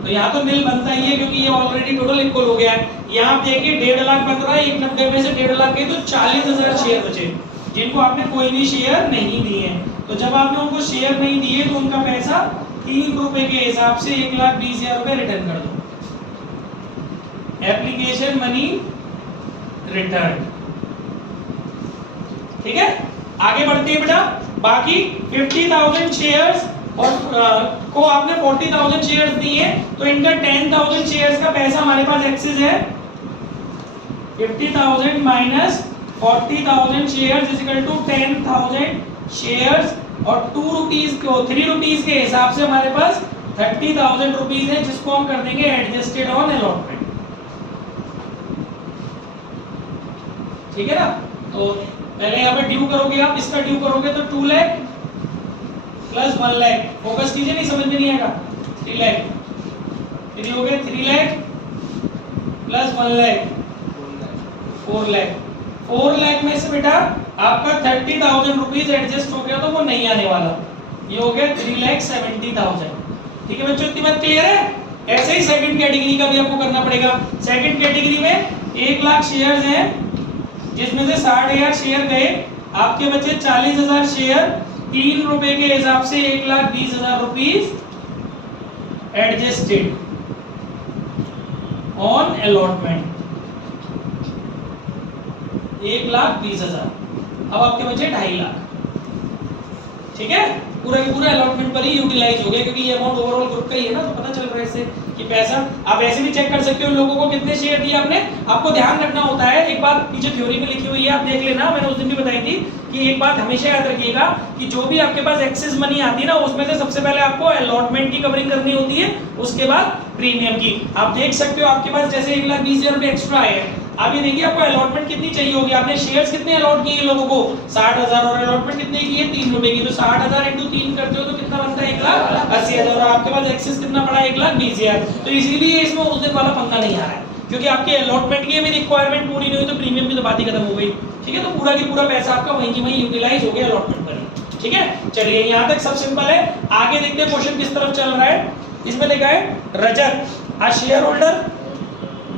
तो यहाँ तो नील बनता ही है, क्योंकि ये ऑलरेडी टोटल इक्वल हो गया है। यहाँ आप देखिए 1.5 लाख बन रहा है, 190 में से 1.5 लाख गए तो 40,000 शेयर बचे, जिनको आपने कोई भी शेयर नहीं दिए हैं। तो जब आपने उनको शेयर नहीं दिए तो उनका पैसा 3 रुपए के हिसाब से 1,20,000 रुपए रिटर्न कर दो। Application money return. ठीक है, आगे बढ़ते हैं बेटा। बाकी 50,000 शेयर्स और को आपने 40,000 शेयर्स दिए, तो इनका 10,000 शेयर्स का पैसा हमारे पास एक्सेस है। 50,000 minus 40,000 shares is equal to 10,000 shares और 2 रुपीज को 3 रुपीज के हिसाब से हमारे पास 30,000 रुपीज है, जिसको हम कर देंगे एडजस्टेड ऑन अलॉटमेंट। ठीक है ना, तो पहले यहाँ पे ड्यू करोगे आप, इसका ड्यू करोगे तो 2 लाख प्लस 1 लाख। फोकस कीजिए, नहीं समझ में नहीं आएगा। 3 लाख, फिर हो गए 3 लाख प्लस 1 लाख 4 लाख। 4 लाख में से बेटा आपका 30,000 रुपीज एडजस्ट हो गया, तो वो नहीं आने वाला। ये हो गया 3,70,000। ठीक है बच्चों, इतनी बात क्लियर है। ऐसे ही सेकंड कैटेगरी का भी आपको करना पड़ेगा। सेकंड कैटेगरी में 1 लाख शेयर्स हैं, जिसमें से 60,000 शेयर गए, आपके बचे 40,000 शेयर। 3 रुपए के हिसाब से 1,20,000 रुपीज एडजस्टेड ऑन अलॉटमेंट। 1,20,000। अब आपके बचे 2.5 लाख। ठीक है, पूरा की पूरा अलॉटमेंट पर ही यूटिलाइज हो गया, क्योंकि ये अमाउंट ओवरऑल ग्रुप का ही है ना, तो पता चल रहा है इससे कि पैसा। आप ऐसे भी चेक कर सकते हो लोगों को कितने शेयर दिए आपने। आपको ध्यान रखना होता है, एक बात पीछे थ्योरी में लिखी हुई है, आप देख लेना, मैंने उस दिन भी बताई थी कि एक बात हमेशा याद रखिएगा कि जो भी आपके पास एक्सेस मनी आती है ना, उसमें से सबसे पहले आपको अलॉटमेंट की कवरिंग करनी होती है, उसके बाद प्रीमियम की। आप देख सकते हो आपके पास जैसे 1,20,000 रुपए एक्स्ट्रा आए हैं। अब ये देखिए आपको अलॉटमेंट कितनी चाहिए होगी। आपने शेयर्स कितने अलॉट किए लोगों को? 60,000 और अलॉटमेंट कितने की है? 3 रुपए की। तो 60,000 इंटू 3 करते हो तो कितना बनता है? 1,80,000। और आपके पास एक्सेस कितना पड़ा? 1,20,000। तो इसीलिए इसमें उस दिन वाला पंगा नहीं आ रहा है, क्योंकि आपके अलॉटमेंट की भी रिक्वायरमेंट पूरी नहीं हुई तो प्रीमियम की तो बात ही खत्म हो गई। ठीक है, तो पूरा की पूरा पैसा आपका वहीं की वहीं यूटिलाइज हो गया अलॉटमेंट पर। ठीक है, चलिए यहाँ तक सब सिंपल है। आगे देखते हैं क्वेश्चन किस तरफ चल रहा है। इसमें लिखा है Rajat, a share holder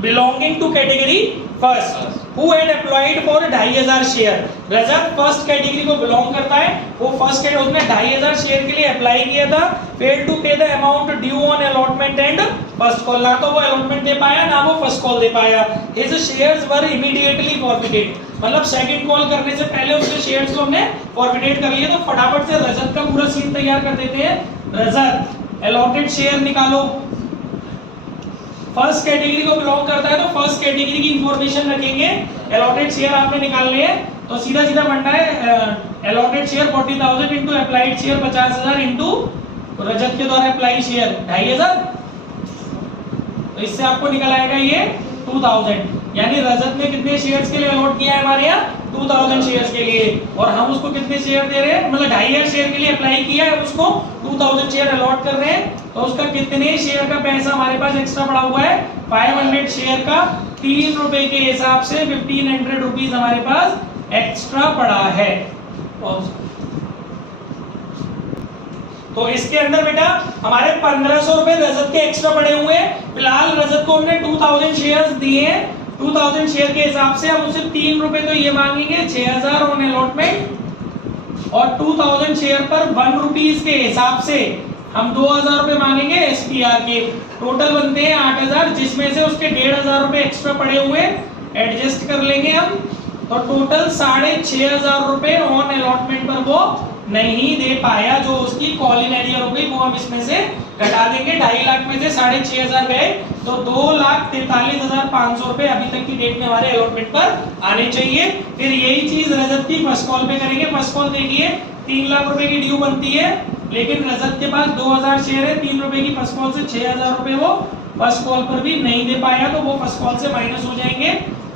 belonging to category first who had applied for 2,500 share. Rajat first category को बिलोंग करता है, वो फर्स्ट कैटेगरी, उसने 2,500 शेयर के लिए अप्लाई किया था। फेल टू पे the amount due on allotment and first call, ना तो वो अलॉटमेंट दे पाया ना वो फर्स्ट कॉल दे पाया। हिज शेयर्स वर इमीडिएटली फॉरफिटेड, मतलब सेकंड कॉल करने से पहले उसके शेयर्स को हमने फॉरफिटेड कर लिए। तो फटाफट से रजत का पूरा सीन तैयार कर देते हैं। रजत अलॉटेड शेयर निकालो, फर्स्ट कैटेगरी को बिलोंग करता है तो फर्स्ट कैटेगरी की इंफॉर्मेशन रखेंगे। अलॉटेड शेयर आपने निकालने हैं तो सीधा सीधा बनता है allotted share 40,000 into applied share 50,000 into Rajat के द्वारा अप्लाई शेयर 2,500, तो इससे आपको निकल आएगा ये 2,000। यानी रजत ने कितने शेयर्स के लिए अलॉट किया है हमारे यहाँ 2,000 शेयर्स के लिए, और हम उसको कितने शेयर दे रहे हैं, मतलब 2,500 शेयर के लिए अप्लाई किया है, उसको 2,000 शेयर अलॉट कर रहे हैं। तो उसका कितने शेयर का पैसा हमारे पास एक्स्ट्रा पड़ा हुआ है, 500 शेयर का 3 रुपए के हिसाब से 1500 रुपीज हमारे पास एक्स्ट्रा पड़ा है। तो इसके अंदर बेटा हमारे 1500 रुपए रजत के एक्स्ट्रा पड़े हुए हैं। फिलहाल रजत को हमने 2000 शेयर्स दिए हैं, 2000 शेयर के हिसाब से हम उससे 3 रुपए तो ये मांगेंगे 6000 ऑन अलॉटमेंट, और 2000 शेयर पर 1 रुपीज के हिसाब से हम 2000 रुपए मांगेंगे एसपीआर के। टोटल बनते हैं 8000, जिसमें से उसके 1500 रुपए एक्स्ट्रा पड़े हुए एडजस्ट कर लेंगे हम, तो टोटल 6500 रुपए ऑन अलॉटमेंट पर वो नहीं दे पाया। जो उसकी कॉलिंग एरियर हो गई वो हम इसमें से घटा देंगे। 2.5 लाख में से 6500 गए तो 2,43,500 रुपए अभी तक की डेट में हमारे अलॉटमेंट पर आने चाहिए। फिर यही चीज रजत की फर्स्ट कॉल पे करेंगे। फर्स्ट कॉल देखिए 3 लाख रुपए की ड्यू बनती है, लेकिन रजत के पास 2000 शेयर है, 3 रुपए की फर्स्ट कॉल से 6000 रुपए वो फर्स्ट कॉल पर भी नहीं दे पाया, तो वो फर्स्ट कॉल से माइनस हो जाएंगे,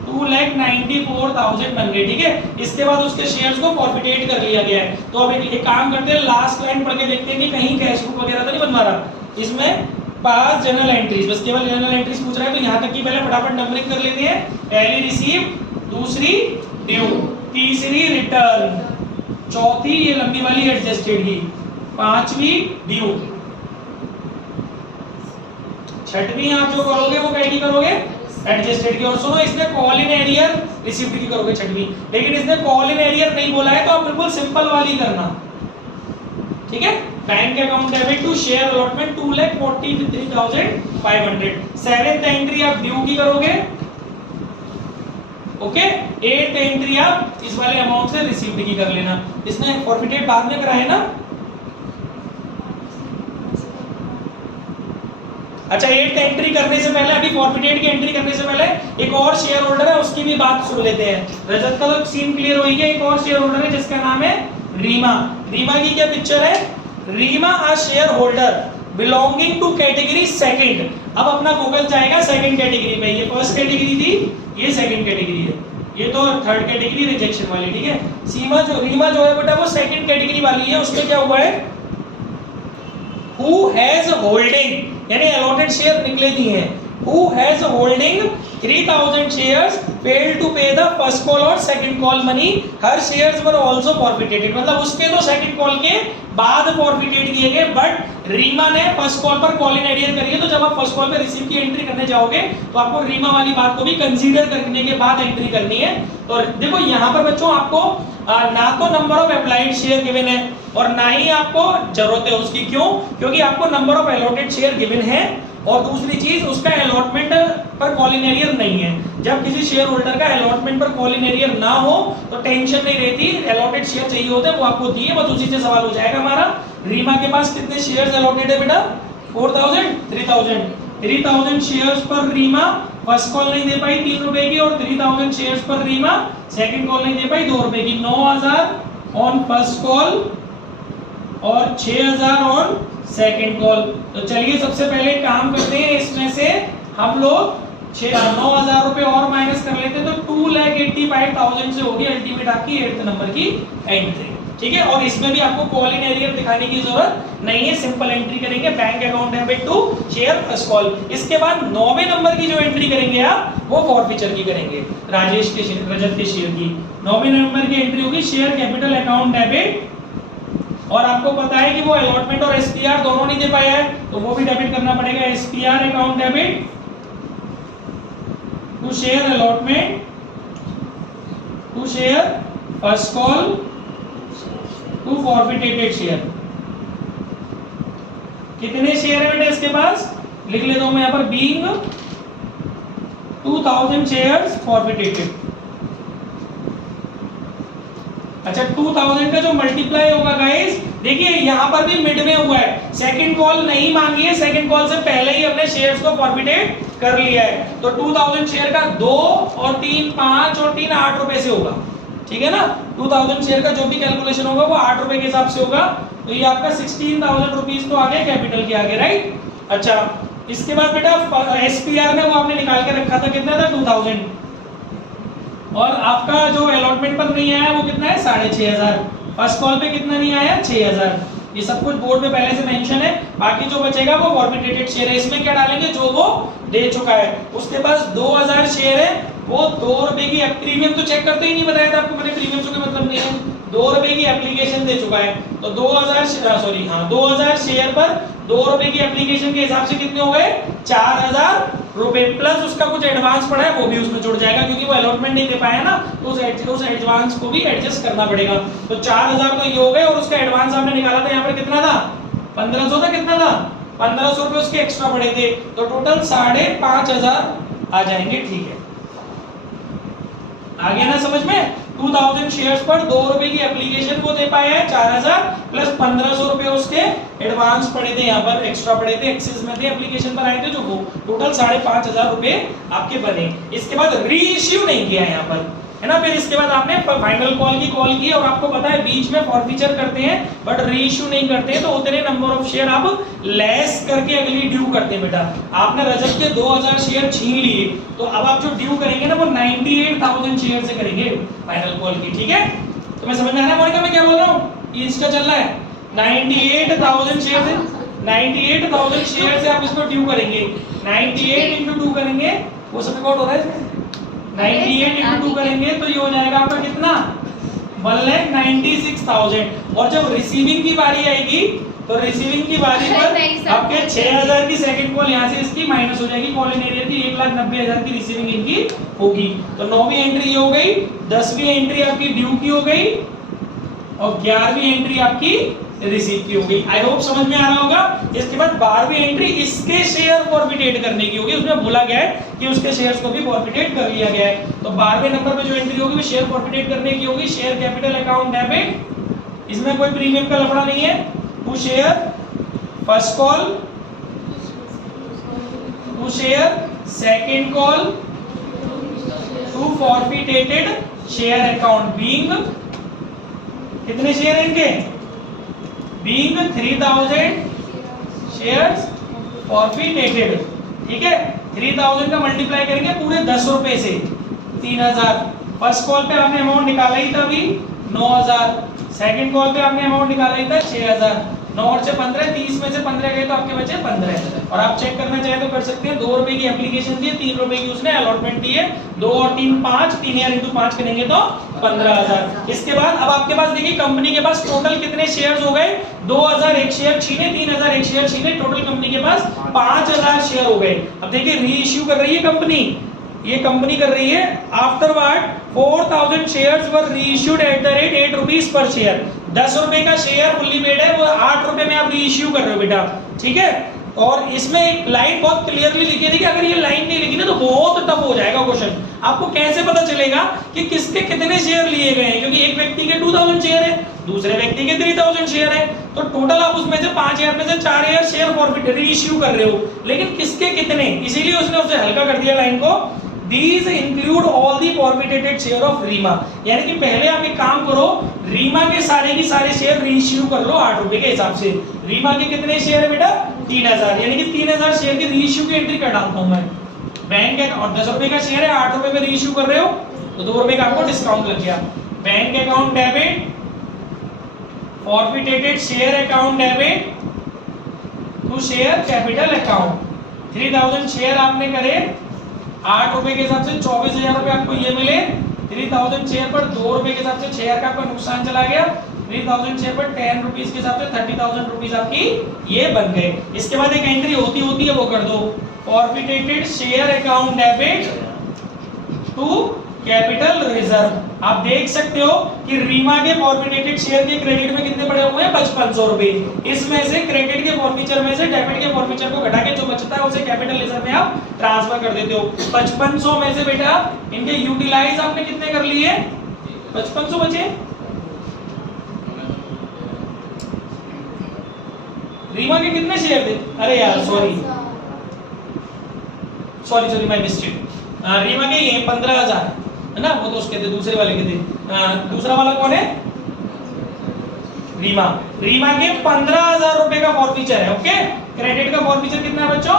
2,94,000 बन गए। ठीक है, इसके बाद उसके शेयर्स को फॉरफिटेट कर लिया गया है। तो अब एक काम करते हैं, लास्ट लाइन पढ़ के देखते हैं कि कहीं कैश बुक वगैरह तो नहीं बनवा रहा इसमें। पास जनरल एंट्रीज, बस केवल जनरल एंट्रीज पूछ रहा है, तो यहाँ तक की पहले फटाफट नंबरिंग कर लेते हैं। पहली रिसीव, दूसरी ड्यू, तीसरी रिटर्न, चौथी ये लंबी वाली एडजस्टेड की, पांचवी ड्यू, छठवीं आप जो करोगे वो कैसी करोगे एडजस्टेड की। और सुनो, इसने कॉल इन एरियर रिसीव्ड की करोगे छठवीं, लेकिन इसने कॉल इन एरियर नहीं बोला है तो आप बिल्कुल सिंपल वाली करना। ठीक है, bank account debit to share allotment 2,43,500। 7th entry आप ड्यू की करोगे, ओके। 8th एंट्री आप इस वाले अमाउंट से रिसीव्ड की कर लेना। इसने फॉरफिटेड बाद में कराए ना। अच्छा, 8th एंट्री करने से पहले, अभी फॉरफिटेड की एंट्री करने से पहले एक और शेयर होल्डर है, उसकी भी बात सुन लेते हैं। रजत का तो सीन क्लियर हो गया। एक और शेयर होल्डर है जिसका नाम है रीमा। रीमा की क्या पिक्चर है, Reema a share holder belonging to category second. अब अपना फोकस जाएगा सेकंड कैटेगरी में। ये फर्स्ट कैटेगरी थी, ये सेकंड कैटेगरी है, ये तो थर्ड कैटेगरी रिजेक्शन वाली। ठीक है, रीमा जो है बेटा वो सेकंड कैटेगरी वाली है। उसमें क्या हुआ है, who has holding, यानी allotted शेयर निकले दिए हैं, who has holding 3,000 shares failed to pay the first call और second call money, her shares were also forfeited। मतलब उसके तो second call के बाद forfeited किए गए, बट रीमा ने फर्स्ट कॉल पर कॉल इन एरियर करी है। तो जब आप फर्स्ट कॉल पे रिसीव की एंट्री करने जाओगे तो आपको रीमा वाली बात को भी कंसीडर करने के बाद एंट्री करनी है। तो देखो यहाँ पर बच्चों आपको ना तो number of applied share given है और ना ही आपको जरूरत है उसकी। क्यों? क्योंकि आपको number of allotted share given है, और दूसरी चीज उसका अलॉटमेंट पर कॉल इन एरियर नहीं है। जब किसी शेयर होल्डर का अलॉटमेंट पर कॉल इन एरियर ना हो तो टेंशन नहीं रहती, अलॉटेड शेयर चाहिए होते हैं वो आपको दिए, बस उसी से सवाल हो जाएगा हमारा। रीमा के पास कितने शेयर्स अलॉटेड है बेटा, 4,000 3,000 शेयर्स पर रीमा फर्स्ट कॉल नहीं दे पाई 3 रुपए की, और 3,000 शेयर्स पर रीमा सेकंड कॉल नहीं दे पाई 2 रुपए की। 9,000 ऑन फर्स्ट कॉल और 6,000 ऑन सेकंड कॉल। तो चलिए सबसे पहले काम करते हैं, इसमें से हम लोग 9,000 रुपए और माइनस कर लेते हैं, तो 2,85,000 से होगी अल्टीमेट आपकी 8th नंबर की एंट्री। ठीक है, और इसमें भी आपको कॉल इन एरियर दिखाने की जरूरत नहीं है, सिंपल एंट्री करेंगे, bank account debit to share first call. इसके बाद 9वें नंबर की जो एंट्री करेंगे आप वो फॉरफीचर की करेंगे, राजेश के शेयर, रजत के शेयर की। 9वें नंबर की एंट्री होगी शेयर कैपिटल अकाउंट डेबिट, और आपको पता है कि वो अलॉटमेंट और एसपीआर दोनों नहीं दे पाया है, तो वो भी डेबिट करना पड़ेगा। SPR account debit to share allotment to share first call to forfeited share. कितने शेयर है बेटा इसके पास, लिख लेता हूं मैं यहाँ पर बीइंग 2000 शेयर्स फॉरफिटेटेड। अच्छा 2000 का जो मल्टीप्लाई होगा गाइस, देखिए यहाँ पर भी मिड में हुआ है, सेकंड कॉल नहीं मांगी है, सेकंड कॉल से पहले ही हमने शेयर्स को फॉरफिटेट कर लिया है। तो 2000 शेयर का 2 और 3 5 और 3 8 रुपए से होगा, ठीक है ना। 2000 शेयर का जो भी कैलकुलेशन होगा वो 8 रुपए के हिसाब से होगा। तो ये आपका 16,000 रुपीज तो आ गया कैपिटल के आगे, राइट। अच्छा इसके बाद बेटा एसपीआर में वो आपने निकाल के रखा था, कितना था 2000, और आपका जो अलॉटमेंट पर नहीं आया वो कितना है 6,500। फर्स्ट कॉल पे कितना नहीं आया 6,000। ये सब कुछ बोर्ड पे पहले से मेंशन है। बाकी जो बचेगा वो फॉरफिटेटेड शेयर है, इसमें क्या डालेंगे जो वो दे चुका है। उसके पास 2000 शेयर है, वो 2 रुपए की प्रीमियम तो चेक करते ही नहीं, बताया था आपको मैंने, प्रीमियम से कोई मतलब नहीं है, 2 रुपए की एप्लीकेशन दे चुका है। तो 2000 शेयर पर 2 रुपए की एप्लीकेशन के हिसाब से कितने हो गए 4,000 रुपए, प्लस उसका कुछ एडवांस पड़ा है वो भी उसमें जुड़ जाएगा, क्योंकि वो अलॉटमेंट नहीं दे पाया ना, तो उस एडवांस को भी एडजस्ट करना पड़ेगा। तो 4,000 तो ये हो गए, और उसका एडवांस आपने निकाला था यहाँ पर कितना था 1500 था, कितना था 1500 रुपए उसके एक्स्ट्रा पड़े थे, तो टोटल 5,500 आ जाएंगे, ठीक है। आ गया ना समझ में। 2000 शेयर्स पर 2 रुपए की एप्लीकेशन को दे पाया है 4,000, प्लस 1500 रुपए उसके एडवांस पड़े थे, यहाँ पर एक्स्ट्रा पड़े थे, एक्सेस में थे, एप्लीकेशन पर आए थे जो, वो टोटल 5,500 रुपए आपके बने। इसके बाद री इश्यू नहीं किया यहाँ पर, है ना। फिर इसके बाद आपने फाइनल कॉल की कॉल की, और आपको पता है बीच में फॉरफीचर करते हैं बट री इश्यू नहीं करते हैं, तो उतने नंबर ऑफ शेयर आप लेस करके अगली ड्यू करते हैं बेटा। आपने रजत के 2000 शेयर छीन लिए, तो अब आप जो ड्यू करेंगे ना वो 98,000 शेयर से करेंगे फाइनल कॉल की, ठीक है। तो मैं समझ में आ रहा है मोनिका मैं क्या बोल रहा हूँ, इंस्टा चल रहा है। 98,000 शेयर से 98,000 शेयर से आप इसको ड्यू करेंगे, 98 इंटू 2 करेंगे, वो सब रिकॉर्ड हो रहा है इसमें, 98 इंटू 2 करेंगे तो ये हो जाएगा आपका कितना 1,96,000। और जब रिसीविंग की बारी आएगी तो रिसीविंग की बारी पर आपके 6,000 की सेकंड कॉल यहाँ से इसकी माइनस हो जाएगी, कॉल इन एरिया की 1,90,000 की रिसीविंग इनकी होगी। तो 9वीं एंट्री हो गई, 10वीं एंट्री आपकी ड्यू की हो गई, और 11वीं एंट्री आपकी रिसीव की हो गई। आई होप समझ में आ रहा होगा। इसके बाद 12वीं एंट्री इसके शेयर फॉरफिटेट करने की होगी, उसमें बोला गया है कि उसके शेयर्स को भी फॉरफिटेट कर लिया गया है। तो 12वें नंबर पे जो एंट्री होगी वो शेयर फॉरफिटेट करने की होगी, शेयर कैपिटल अकाउंट डेबिट, इसमें कोई प्रीमियम का लफड़ा नहीं है। To share first call, to share second call, to forfeited share account being, कितने शेयर हैं इनके, बीइंग 3,000 शेयर्स फॉरफिटेटेड, ठीक है। 3,000 का मल्टीप्लाई करेंगे पूरे 10 रुपए से 3,000। फर्स्ट कॉल पे आपने अमाउंट निकाला ही था अभी 9,000, सेकंड कॉल पे आपने अमाउंट निकाला ही था 6,000। 9 और से 15, 30 में से 15 गए तो आपके बचे 15। और आप चेक करना चाहे तो कर सकते हैं, 2 रुपए की एप्लीकेशन दी है, 3 रुपए की उसने अलॉटमेंट दी है, 2 और 3 5, 3,000 इंटू 5 करेंगे तो 15,000। इसके बाद अब आपके पास देखिए कंपनी के पास टोटल कितने शेयर्स हो गए, 2,000 एक शेयर छीने, 3,000 एक शेयर छीने, टोटल कंपनी के पास 5,000 शेयर हो गए। अब देखिए री इश्यू कर रही है कंपनी, ये कंपनी कर रही है। Afterward 4,000 shares were reissued at the rate 8 rupees पर शेयर। 10 रुपए का शेयर फुल्ली पेड है, वो 8 रुपए में आप रीइश्यू कर रहे हो बेटा, ठीक है। और इसमें एक लाइन बहुत क्लियरली लिखी है, देखिए अगर ये लाइन नहीं लिखी ना तो बहुत टफ हो जाएगा क्वेश्चन। आपको कैसे पता चलेगा कि किसके कितने शेयर लिए गए हैं, क्योंकि एक व्यक्ति के 2,000 शेयर है, दूसरे व्यक्ति के 3,000 शेयर है, तो टोटल आप उसमें से 5,000 में से 4,000 शेयर फॉरफिट रीइश्यू कर रहे हो, लेकिन किसके कितने, इसीलिए उसने उसे हल्का कर दिया लाइन को। These include all the forfeited share of Reema, यानी कि पहले आप एक काम करो, रीमा के सारे शेयर रीइश्यू कर लो 8 रुपए के हिसाब से। रीमा के कितने शेयर है बेटा 3,000, यानी कि 3,000 शेयर की रीइश्यू की एंट्री कर डालता हूं मैं। बैंक है और 10 रुपए का शेयर है, 8 रुपए में रीइश्यू कर रहे हो तो 2 रुपए का आपको डिस्काउंट लग गया। Bank account debit, forfeited share account debit to share capital account. 3,000 share आपने करे 8 रुपए के हिसाब से 24,000 रुपए आपको ये मिले। 3,000 शेयर पर 2 रुपए के हिसाब से 6,000 का आपका नुकसान चला गया। 3,000 शेयर पर 10 रुपीस के हिसाब से 30,000 रुपीस आपकी ये बन गए। इसके बाद एक एंट्री होती है वो कर दो, forfeited share account debit to capital reserve. आप देख सकते हो कि रीमा के फॉरफिटेड शेयर के क्रेडिट में कितने पड़े हुए हैं 5,500 रुपए। इसमें से क्रेडिट के फॉरफिचर फॉरफीचर में से डेबिट के फॉरफीचर को घटा के जो बचता है उसे कैपिटल लेजर में आप ट्रांसफर कर देते हो। 5500 में से बेटा इनके यूटिलाइज आपने कितने कर लिए? 5500 बचे। रीमा के कितने शेयर थे? अरे यार सॉरी माय मिस्टेक। रीमा के ये 15,000 है ना, वो तो उसके थे, दूसरे वाले के थे। दूसरा वाला कौन है? रीमा के 15,000 रुपए का फॉरफीचर है। ओके, क्रेडिट का फॉरफीचर कितना है बच्चों?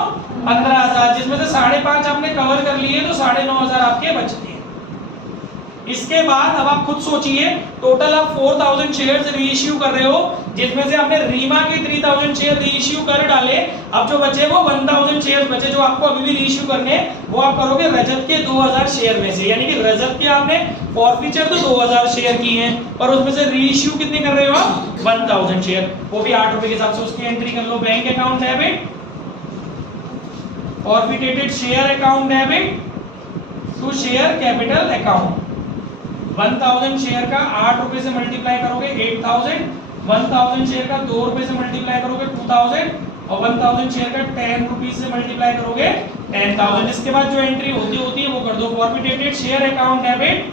15,000, जिसमें से 5.5 आपने कवर कर लिए तो 9,500 आपके बचते हैं। इसके बाद अब आप खुद सोचिए, टोटल आप 4,000 शेयर्स रीइश्यू कर रहे हो, जिसमें से आपने रीमा के 3,000 शेयर रीइश्यू कर डाले। अब जो बचे वो 1,000 शेयर बचे जो आपको अभी भी रीइश्यू करने, वो आप करोगे रजत के 2,000 शेयर में से। यानी कि रजत के आपने फॉरफीचर तो 2,000 शेयर की हैं, पर उसमें से रीइश्यू कितने कर रहे हो आप? 1,000 शेयर, वो भी 8 रुपए के हिसाब से उसकी एंट्री कर लो। Bank account debit, forfeited share account debit to share capital account. 1,000 share का 8 रुपए से मल्टीप्लाई करोगे 8,000, 1,000 शेयर का 2 रुपए से मल्टीप्लाई करोगे 2,000, और 1,000 शेयर का 10 रुपीस से मल्टीप्लाई करोगे 10,000। इसके बाद जो एंट्री होती है वो कर दो, forfeited share account debit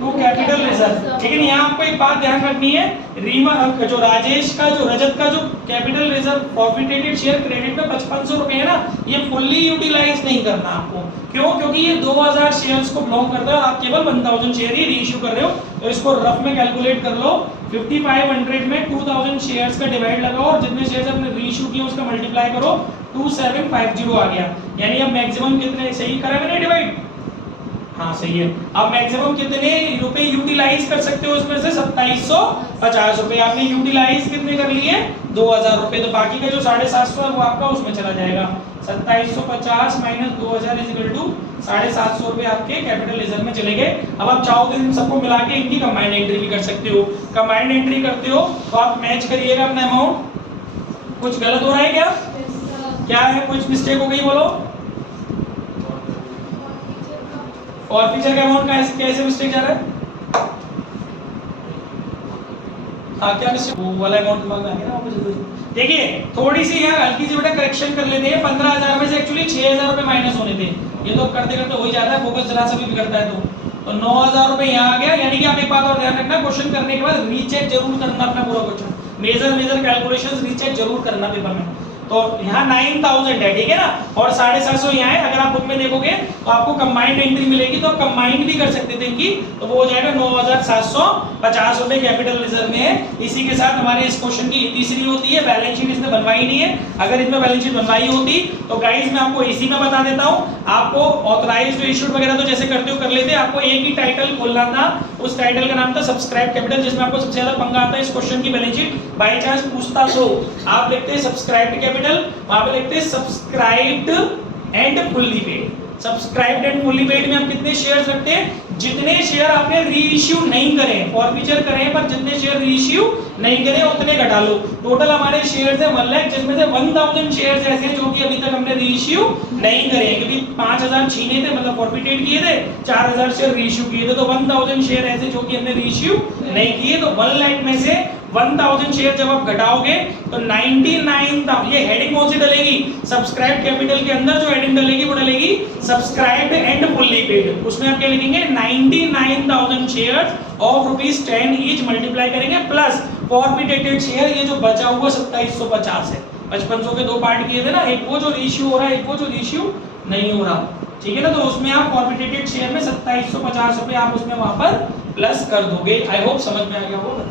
to capital reserve. लेकिन यहाँ आपको एक बात ध्यान रखनी है, रीमा जो राजेश का जो रजत का जो कैपिटल रिजर्व फॉरफिटेटेड शेयर क्रेडिट में 5500 रुपए है ना, ये फुल्ली यूटिलाइज नहीं करना आपको। क्यों? क्योंकि ये 2,000 शेयर्स को बिलोंग करता है और आप केवल 1,000 शेयर ही रीइश्यू कर रहे हो। तो इसको रफ में कैलकुलेट कर लो, 5500 में 2,000 शेयर्स का डिवाइड लगाओ और जितने शेयर्स आपने रीइश्यू किए उसका मल्टीप्लाई करो, 2750 आ गया। यानी अब मैक्सिमम कितने सही करा मैंने डिवाइड? हाँ सही है। अब मैक्सिमम कितने रुपए यूटिलाइज कर सकते हो उसमें से? 2750 रुपए। आपने यूटिलाइज कितने कर लिए? 2,000 रुपए। तो बाकी का जो 750 है वो आपका उसमें चला जाएगा। 2750 माइनस 2,000 इज इक्वल टू 750 रुपए आपके कैपिटल रिजर्व में चले गए। अब आप चाहो तो इन सबको मिला के इनकी कंबाइंड एंट्री भी कर सकते हो। कंबाइंड एंट्री करते हो तो आप मैच करिएगा अपना अमाउंट। कुछ गलत हो रहा है क्या? क्या है, कुछ मिस्टेक हो गई बोलो। फॉरफीचर का अमाउंट कैसे मिस्टेक जा रहा है? हाँ क्या मिस्टेक? वो वाला अमाउंट दिमाग में आ गया ना वापस। देखिए थोड़ी सी यहाँ हल्की सी बेटा करेक्शन कर लेते हैं। 15,000 में से एक्चुअली 6,000 रुपए माइनस होने थे, ये तो करते करते हो ही जाता है, फोकस जरा सा भी करता है तो 9,000 रुपए यहाँ आ गया। यानी कि आप एक बात और ध्यान रखना, क्वेश्चन करने के बाद रीचेक जरूर करना अपना पूरा क्वेश्चन, मेजर कैलकुलेशंस रीचेक जरूर करना पेपर में। तो यहाँ 9,000 है, ठीक है ना, और 750 यहाँ है। अगर आप बुक में देखोगे तो आपको कंबाइंड एंट्री मिलेगी, तो आप कंबाइंड भी कर सकते थे इनकी, तो वो हो जाएगा 9,750 रुपए कैपिटल रिजर्व में है। इसी के साथ हमारे इस क्वेश्चन की तीसरी होती है, बैलेंस शीट इसने बनवाई नहीं है। अगर इसमें बैलेंस शीट बनवाई होती तो गाइस मैं आपको इसी में बता देता हूँ, आपको ऑथराइज्ड इश्यूड वगैरह तो जैसे करते हो कर लेते, आपको एक ही टाइटल खोलना था, उस टाइटल का नाम था सब्सक्राइब कैपिटल, जिसमें आपको सबसे ज्यादा पंगा आता है इस क्वेश्चन की बैलेंस शीट बाय चांस पूछता तो आप लिखते हैं सब्सक्राइब्ड कैपिटल, वहां पे लिखते हैं subscribed and fully paid. Subscribed and fully paid में हम कितने शेयर्स रखते हैं? जितने शेयर आपने रीइश्यू नहीं करे, फॉरफीचर करे पर जितने शेयर रीइश्यू नहीं करे उतने घटा लो। टोटल हमारे शेयर्स है 1 लाख, जिसमें से 1,000 शेयर्स ऐसे हैं जो कि अभी तक हमने रीइश्यू नहीं करे, क्योंकि 5,000 छीने थे, मतलब फॉरफिटेड किए थे, 4,000 शेयर रीइश्यू किए थे, तो 1,000 शेयर ऐसे जो कि हमने रीइश्यू नहीं किए। तो 1 लाख में से 1,000 शेयर जब आप घटाओगे तो 99,000, ये हेडिंग कौन सी डलेगी? सब्सक्राइब कैपिटल के अंदर जो हेडिंग डलेगी वो डलेगी सब्सक्राइब्ड एंड फुल्ली पेड। उसमें आप क्या लिखेंगे? 99,000 शेयर्स ऑफ ₹10 ईच मल्टीप्लाई करेंगे प्लस फॉरफिटेटेड शेयर, ये जो बचा हुआ 2750 है। 5500 के 2 पार्ट किए थे ना, एक वो जो रीइश्यू हो रहा है, एक वो जो रीइश्यू नहीं हो रहा, ठीक है ना। तो उसमें आप फॉरफिटेटेड शेयर में 2750 रुपए आप उसमें वहां पर प्लस कर दोगे। आई होप समझ में आ गया होगा।